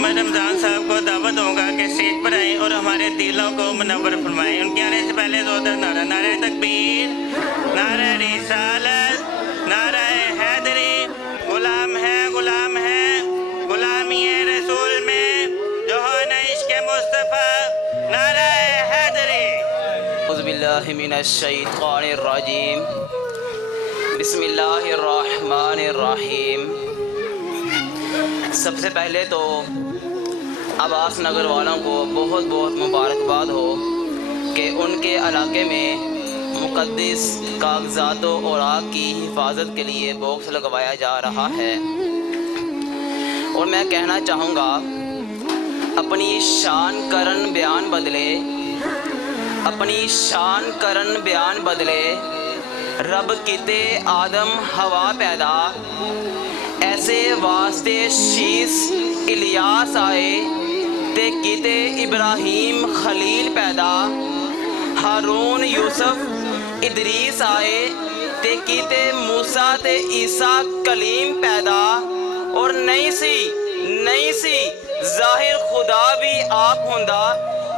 मोहम्मद रमज़ान साहब को दावत दूंगा कि स्टेज पर आएँ और हमारे दिलों को मुनव्वर फरमाएँ। उनके आने से पहले दो नारा, नारे तकबीर, नारे रिसालत, नारे हैदरी। गुलाम है गुलामी रसूल में जो हो न इश्क़ मुस्तफ़ा, नारे हैदरी। औज़ुबिल्लाहि मिनश्शैतानिर्रजीम, बिस्मिल्लाहिर्रहमानिर्रहीम। सबसे पहले तो अब्बास नगर वालों को बहुत बहुत मुबारकबाद हो कि उनके इलाके में मुक़द्दस कागज़ातों और आग की हिफाजत के लिए बॉक्स लगवाया जा रहा है। और मैं कहना चाहूँगा, अपनी शान करन बयान बदले, अपनी शान करन बयान बदले, रब किते आदम हवा पैदा, ऐसे वास्ते शीस इलियास आए, ते किते इब्राहीम खलील पैदा, हारून यूसुफ इदरीस आए, ते किते मूसा ते ईसा कलीम पैदा। और नहीं सी ज़ाहिर खुदा भी आप हुंदा,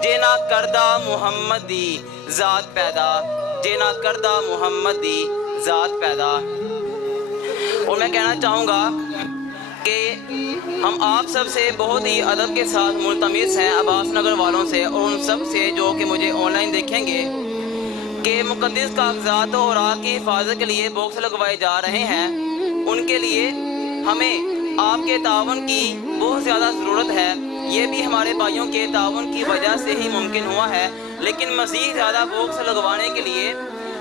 जे ना करदा मुहम्मद दी ज़ात पैदा, जे ना करदा मुहम्मद दी ज़ात पैदा। और मैं कहना चाहूँगा कि हम आप सब से बहुत ही अदब के साथ मुल्तमिस हैं, अब्बास नगर वालों से और उन सब से जो कि मुझे ऑनलाइन देखेंगे, कि मुक़द्दस कागज़ात और आग की हिफाजत के लिए बॉक्स लगवाए जा रहे हैं। उनके लिए हमें आपके तावन की बहुत ज़्यादा ज़रूरत है। ये भी हमारे भाइयों के तावन की वजह से ही मुमकिन हुआ है, लेकिन मज़ीद ज़्यादा बॉक्स लगवाने के लिए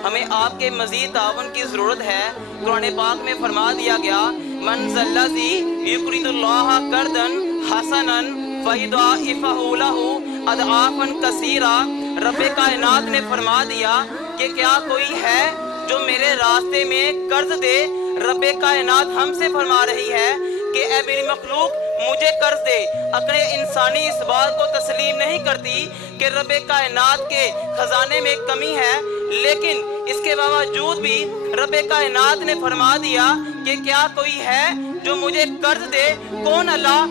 हमें आपके मज़ीद तावन की ज़रूरत है। कुरान पाक में फरमा दिया गया, मन ज़ल्लज़ी युक़रिदुल्लाह कर्दन हसनन फ़युज़ाइफ़हु लहू अज़आफ़न कसीरा। रब्बे कायनात ने फरमा दिया कि क्या कोई है जो मेरे रास्ते में कर्ज दे। रब्बे कायनात हमसे फरमा रही है कि ए मेरी मखलूक मुझे कर्ज दे। अक्ल इंसानी इस बात को तस्लीम नहीं करती कि रब्बे कायनात के खजाने में कमी है, लेकिन इसके बावजूद भी रब्बे कायनात ने फरमा दिया कि क्या कोई है जो मुझे कर्ज दे। कौन अल्लाह?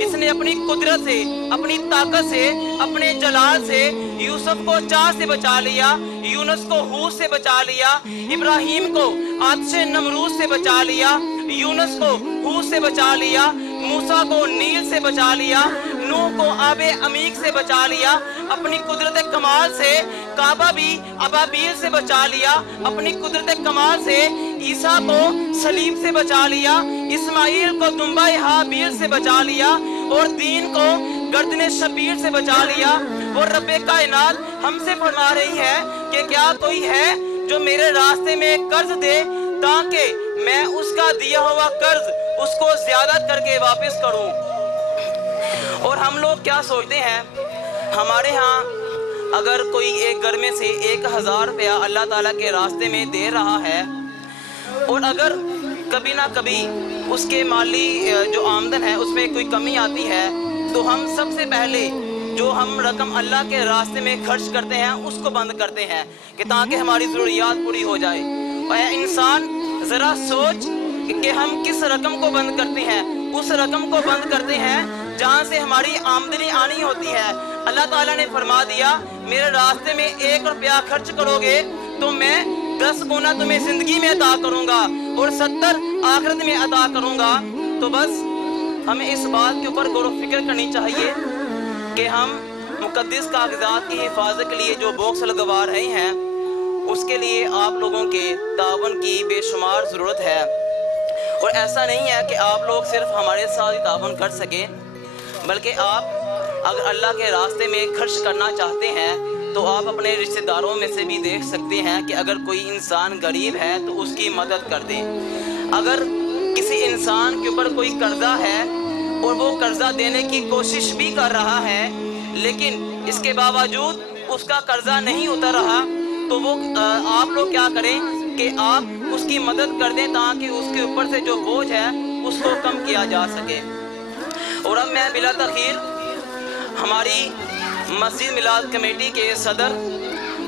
इसने अपनी कुदरत से, अपनी ताकत से, अपने जलाल से यूसुफ को चाह से बचा लिया, यूनुस को हूद से बचा लिया, इब्राहीम को आतिश नमरूद से बचा लिया, यूनुस को हूद से बचा लिया, मूसा को नील से बचा लिया, नूह को आबे अमीक से बचा लिया, अपनी कुदरत कमाल से काबा भी अबाबील से बचा लिया, अपनी कुदरत कमाल से ईसा को सलीब से बचा लिया, इस्माइल को दुम्बा हाबील से बचा लिया और दीन को गर्दन शबीर से बचा लिया। और रब्बे कायनात हमसे फरमा रही है कि क्या कोई है जो मेरे रास्ते में कर्ज दे, ताकि मैं उसका दिया हुआ कर्ज उसको ज्यादा करके वापस करूं। और हम लोग क्या सोचते हैं, हमारे यहाँ अगर कोई एक घर में से 1000 रुपया अल्लाह ताला के रास्ते में दे रहा है, और अगर कभी ना कभी उसके माली जो आमदन है उसमें कोई कमी आती है, तो हम सबसे पहले जो हम रकम अल्लाह के रास्ते में खर्च करते हैं उसको बंद करते हैं कि ताकि हमारी ज़रूरियात पूरी हो जाए। और इंसान ज़रा सोच कि हम किस रकम को बंद करते हैं। उस रकम को बंद करते हैं जहाँ से हमारी आमदनी आनी होती है। अल्लाह ताला ने फरमा दिया, मेरे रास्ते में 1 रुपया खर्च करोगे तो मैं 10 गुना तुम्हें जिंदगी में अता करूँगा और 70 आखिरत में अता करूँगा। तो बस हमें इस बात के ऊपर गौर फिक्र करनी चाहिए कि हम मुक़द्दस कागज़ात की हिफाजत के लिए जो बॉक्स लगवा रहे हैं, उसके लिए आप लोगों के तावन की बेशुमार ज़रूरत है। और ऐसा नहीं है कि आप लोग सिर्फ हमारे साथ ही तावन कर सकें, बल्कि आप अगर अल्लाह के रास्ते में खर्च करना चाहते हैं तो आप अपने रिश्तेदारों में से भी देख सकते हैं कि अगर कोई इंसान गरीब है तो उसकी मदद कर दें। अगर किसी इंसान के ऊपर कोई कर्जा है और वो कर्जा देने की कोशिश भी कर रहा है, लेकिन इसके बावजूद उसका कर्जा नहीं उतर रहा, तो वो आप लोग क्या करें कि आप उसकी मदद कर दें ताकि उसके ऊपर से जो बोझ है उसको कम किया जा सके। और अब मैं बिला तखीर हमारी मस्जिद मिलाद कमेटी के सदर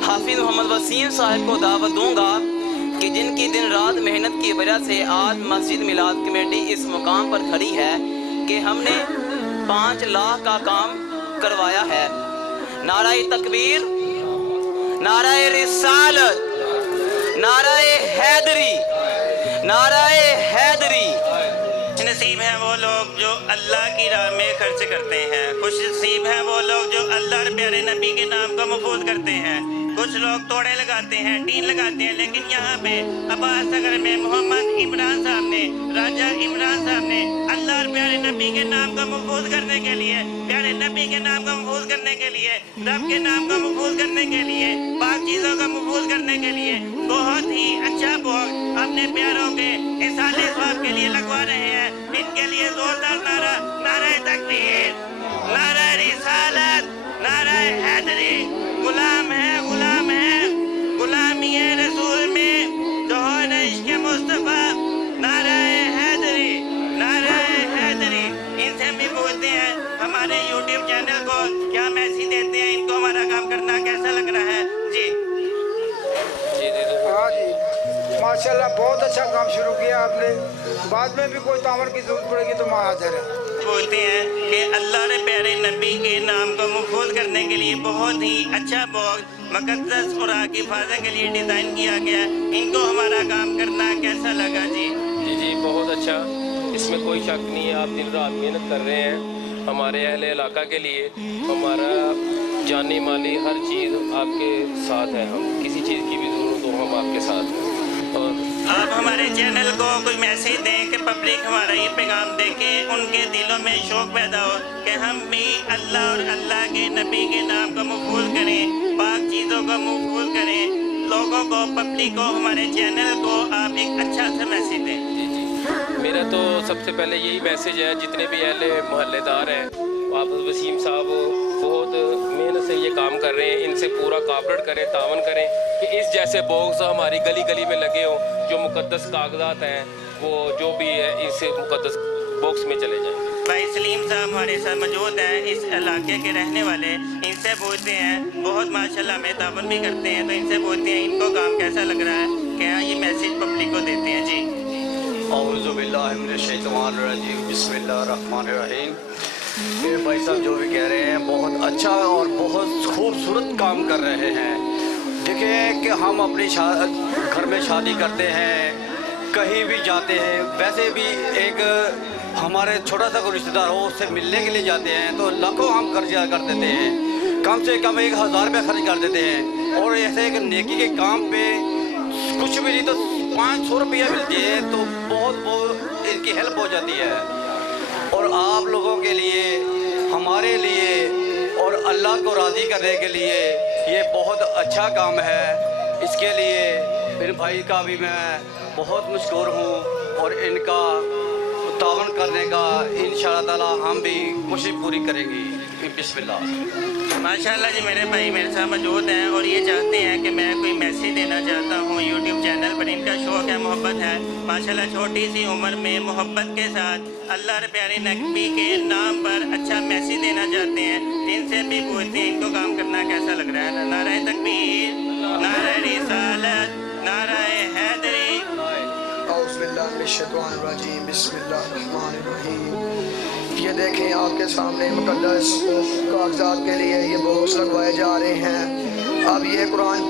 हाफिज मोहम्मद वसीम साहब को दावत दूंगा कि जिनकी दिन रात मेहनत की वजह से आज मस्जिद मिलाद कमेटी इस मुकाम पर खड़ी है कि हमने 5 लाख का काम करवाया है। नारा तकबीर, नारा रिसालत, नारा हैदरी, नारा हैदरी। नसीब है वो लोग जो अल्लाह की राह में खर्च करते हैं, खुश नसीब है वो लोग जो अल्लाह के प्यारे नबी के नाम को महफूज करते हैं। कुछ लोग तोड़े लगाते हैं, टीन लगाते हैं, लेकिन यहाँ पे अब्बास नगर में मोहम्मद इमरान साहब ने, राजा इमरान साहब ने अल्लाह के प्यारे नबी के नाम को महफूज करने के लिए, प्यारे नबी के नाम को महफूज करने के लिए, रब के नाम को महफूज करने के लिए, पाक चीज़ों को महफूज करने के लिए बहुत ही अच्छा भोग अपने प्यारों के इसाले स्वाब के लिए लगवा रहे हैं। इनके लिए जोरदार नारा, नारा तकबीर, नारा रिसालत, नारा हैदरी। गुलाम है, गुलाम है, गुलामी है रसूल में जोहर इश्क मुस्तफा। नारा हैदरी, नारा हैदरी। इनसे भी पूछते हैं हमारे YouTube चैनल को क्या मैसेज देते हैं, इनको हमारा काम करना कैसा लग रहा है? जी हाँ जी, माशाल्लाह बहुत अच्छा काम शुरू किया आपने। बाद में भी कोई तावन की जरूरत पड़ेगी तो मैं हाजिर है। बोलते हैं कि अल्लाह के प्यारे नबी के नाम को महफूज करने के लिए बहुत ही अच्छा बॉक्स मुक़द्दस क़ुरान की हिफाज़त के लिए डिज़ाइन किया गया। इनको हमारा काम करना कैसा लगा? जी जी बहुत अच्छा, इसमें कोई शक नहीं है। आप दिन रात मेहनत कर रहे हैं हमारे अहले इलाका के लिए। हमारा जानी माली हर चीज़ आपके साथ है, हम किसी चीज़ की भी ज़रूरत हो हम आपके साथ हैं। और आप हमारे चैनल को कोई मैसेज दें कि पब्लिक हमारा ये पैगाम देखे, उनके दिलों में शौक़ पैदा हो कि हम भी अल्लाह और अल्लाह के नबी के नाम को महफूज करें, पाक चीज़ों को महफूज करें। लोगों को, पब्लिक को, हमारे चैनल को आप एक अच्छा सा मैसेज दें। जी मेरा तो सबसे पहले यही मैसेज है, जितने भी अहले मोहल्लेदार हैं, आप वसीम साहब बहुत मेहनत से ये काम कर रहे हैं, इनसे पूरा कापरेट करें, तावन करें कि इस जैसे बॉक्स हमारी गली गली में लगे हों, जो मुक़द्दस कागजात हैं वो जो भी है इस मुक़द्दस बॉक्स में चले जाएं। भाई सलीम साहब हमारे साथ मौजूद हैं, इस इलाके के रहने वाले। इनसे पूछते हैं, बहुत माशाल्लाह में तावन भी करते हैं, तो इनसे पूछते हैं इनको काम कैसा लग रहा है, क्या ये मैसेज पब्लिक को देते हैं? जी औज़ु बिल्लाहि मिनश शैतानिर रजीम, बिस्मिल्लाहिर्रहमानिर्रहीम। ये भाई साहब जो भी कह रहे हैं बहुत अच्छा और बहुत खूबसूरत काम कर रहे हैं। देखिए कि हम अपनी घर में शादी करते हैं, कहीं भी जाते हैं, वैसे भी एक हमारे छोटा सा कोई रिश्तेदार हो उससे मिलने के लिए जाते हैं तो लाखों हम खर्च कर देते हैं, कम से कम 1000 रुपये खर्च कर देते हैं। और ऐसे एक नेकी के काम पे कुछ भी नहीं तो 500 रुपया मिलती है, तो बहुत इनकी हेल्प हो जाती है। और आप लोगों के लिए, हमारे लिए और अल्लाह को राज़ी करने के लिए ये बहुत अच्छा काम है। इसके लिए मेरे भाई का भी मैं बहुत मशकूर हूँ और इनका तावन करने का इंशाअल्लाह ताला हम भी कोशिश पूरी करेंगे। बिस्मिल्लाह। माशाल्लाह जी, मेरे भाई मेरे साथ मौजूद हैं और ये चाहते हैं कि मैं कोई मैसेज देना चाहता हूँ यूट्यूब चैनल पर। इनका शौक़ है, मोहब्बत है माशाल्लाह। छोटी सी उम्र में मोहब्बत के साथ अल्लाह के प्यारे नबी के नाम पर अच्छा मैसेज देना चाहते हैं। इनसे भी पूछते हैं इनको काम करना कैसा लग रहा है। नारा तकबीर, नारा रिसालत, नारा हैदरी। औज़ु बिल्लाहि मिनश शैतानिर रजीम, बिस्मिल्लाहिर्रहमानिर्रहीम। ये देखें आपके सामने मुक़द्दस कागजात के लिए ये बॉक्स लगवाए जा रहे हैं। अब ये कुरान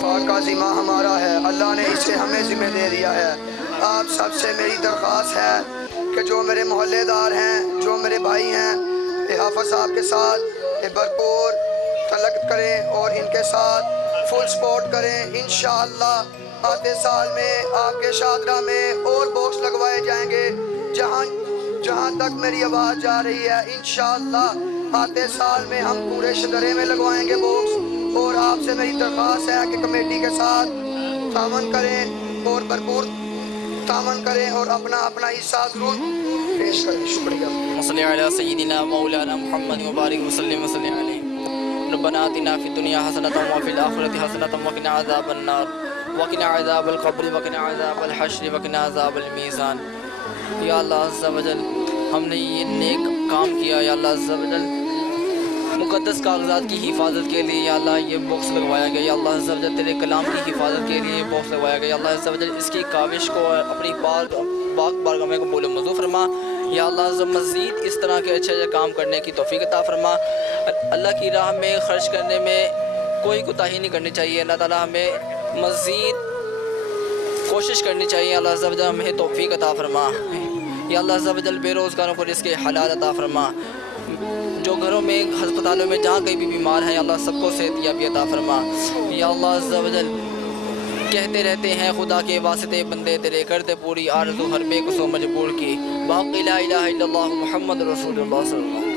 पाक का ज़िम्मा हमारा है, अल्लाह ने इसे हमें ज़िम्मे दे दिया है। आप सबसे मेरी दरख्वास्त है कि जो मेरे मोहल्लेदार हैं, जो मेरे भाई हैं, ये हाफ़िज़ साहब के साथ ये भरपूर तलक़ करें और इनके साथ फुल सपोर्ट करें। इंशाअल्लाह आते साल में आपके शादरा में और बॉक्स लगवाए जाएंगे। जहाँ तक मेरी आवाज़ जा रही है, इंशाअल्लाह आते साल में हम पूरे शदरे में लगवाएंगे बॉक्स। और आपसे मेरी दरख्वास्त है कि कमेटी के साथ तावन करें और भरपूर तावन करें और अपना अपना हिस्सा ज़रूर पेश करें। शुक्रिया। सल्ली अला सय्यिदिना मौलाना मुहम्मद मुबारक वसल्लम वसल्लम अलैहि। रब्बना आतिना फिद दुनिया हसनतन व फिल आखिरति हसनतन व क़िना अज़ाबन नार व क़िना अज़ाबल क़ब्र व क़िना अज़ाबल हश्र व क़िना अज़ाबल मीज़ान। या अल्लाह अज़्ज़ा वजल, हमने ये नेक काम किया। या अल्लाह अज़्ज़ा वजल, मुक़द्दस कागज़ात की हिफाजत के लिए या अल्लाह ये बॉक्स लगवाया गया। या अल्लाह अज़्ज़ा वजल, तेरे कलाम की हिफाजत के लिए बॉक्स लगवाया गया। या अल्लाह अज़्ज़ा वजल, इसकी काविश को अपनी पाक बारगाह में कबूल मंजूर फरमा। یا اللہ مزید اس طرح کے اچھے کام کرنے کی توفیق عطا فرما۔ اللہ کی راہ میں خرچ کرنے میں کوئی کوتاہی نہیں کرنی چاہیے، اللہ تعالیٰ ہمیں مزید کوشش کرنی چاہیے، اللہ عز و جل ہمیں توفیق عطا فرما۔ یا اللہ عز و جل بے روزگاروں کو رزق حلال عطا فرما، جو گھروں میں ہسپتالوں میں جہاں کہیں بھی بیمار ہیں اللہ سب کو صحت یابی عطا فرما۔ یا اللہ عز و جل کہتے رہتے ہیں خدا کے واسطے بندے تیرے کرتے پوری آرزو ہر بے قصو مجبور کی، باقی لا الہ الا اللہ محمد رسول اللہ صلی اللہ علیہ وسلم۔